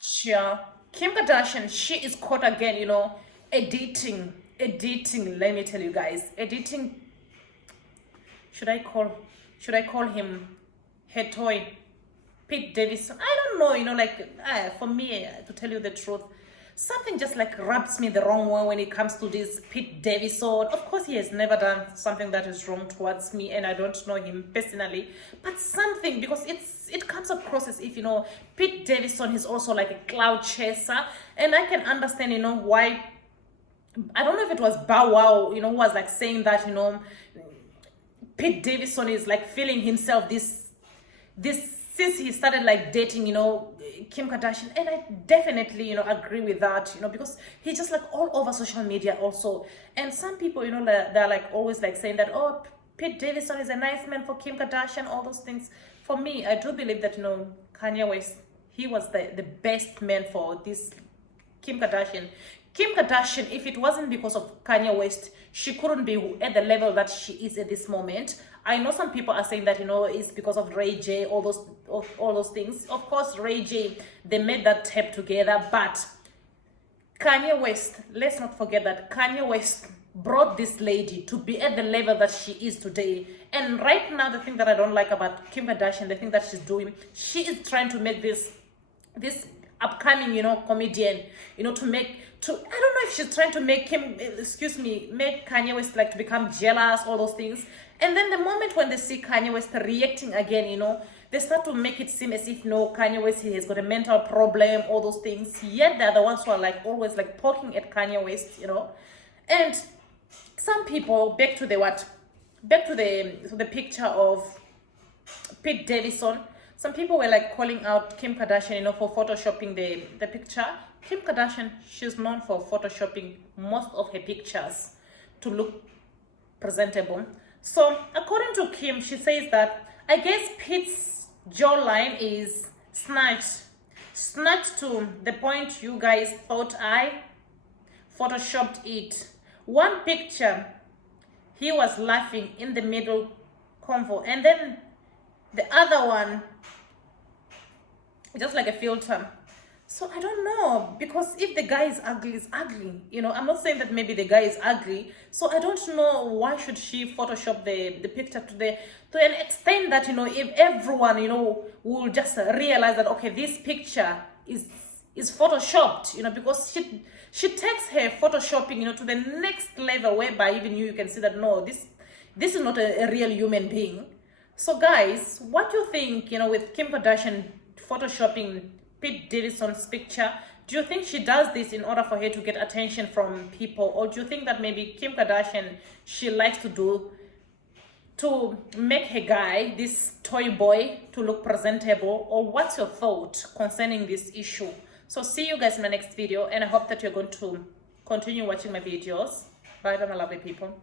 Yeah, Kim Kardashian, she is caught again, editing, let me tell you guys, editing, should I call, should I call him her toy, Pete Davidson? I don't know, for me, to tell you the truth, something just like rubs me the wrong way when it comes to this Pete Davidson. Of course, he has never done something that is wrong towards me, and I don't know him personally, but something, because it comes across as if, Pete Davidson is also like a cloud chaser, and I can understand, why. I don't know if it was Bow Wow, who was like saying that, Pete Davidson is like feeling himself this since he started like dating, Kim Kardashian. And I definitely, agree with that, because he's just like all over social media also. And some people, they're like always like saying that, oh, Pete Davidson is a nice man for Kim Kardashian, all those things. For me, I do believe that, Kanye West, he was the best man for this Kim Kardashian. Kim Kardashian, if it wasn't because of Kanye West, she couldn't be at the level that she is at this moment. I know some people are saying that, it's because of Ray J, all those things. Of course, Ray J, they made that tape together, but Kanye West, let's not forget that Kanye West brought this lady to be at the level that she is today. And right now, the thing that I don't like about Kim Kardashian, the thing that she's doing, she is trying to make this upcoming, comedian, I don't know if she's trying to make make Kanye West like to become jealous, all those things. And then the moment when they see Kanye West reacting again, they start to make it seem as if, Kanye West, he has got a mental problem, all those things. Yet they're the ones who are like always like poking at Kanye West, And some people, back to the picture of Pete Davidson, some people were like calling out Kim Kardashian, for photoshopping the picture. Kim Kardashian, she's known for photoshopping most of her pictures to look presentable. So according to Kim, she says that I guess Pete's jawline is snatched to the point you guys thought I photoshopped it. One picture, he was laughing in the middle convo, and then the other one, just like a filter. So I don't know, because if the guy is ugly, I'm not saying that maybe the guy is ugly. So I don't know why should she Photoshop the picture to an extent that, if everyone, will just realize that, okay, this picture is Photoshopped, because she takes her Photoshopping, to the next level, whereby even you can see that, no, this is not a real human being. So guys, what do you think, with Kim Kardashian Photoshopping Pete Davidson's picture? Do you think she does this in order for her to get attention from people? Or do you think that maybe Kim Kardashian, she likes to make her guy, this toy boy, to look presentable? Or what's your thought concerning this issue? So see you guys in my next video, and I hope that you're going to continue watching my videos. Bye, my lovely people.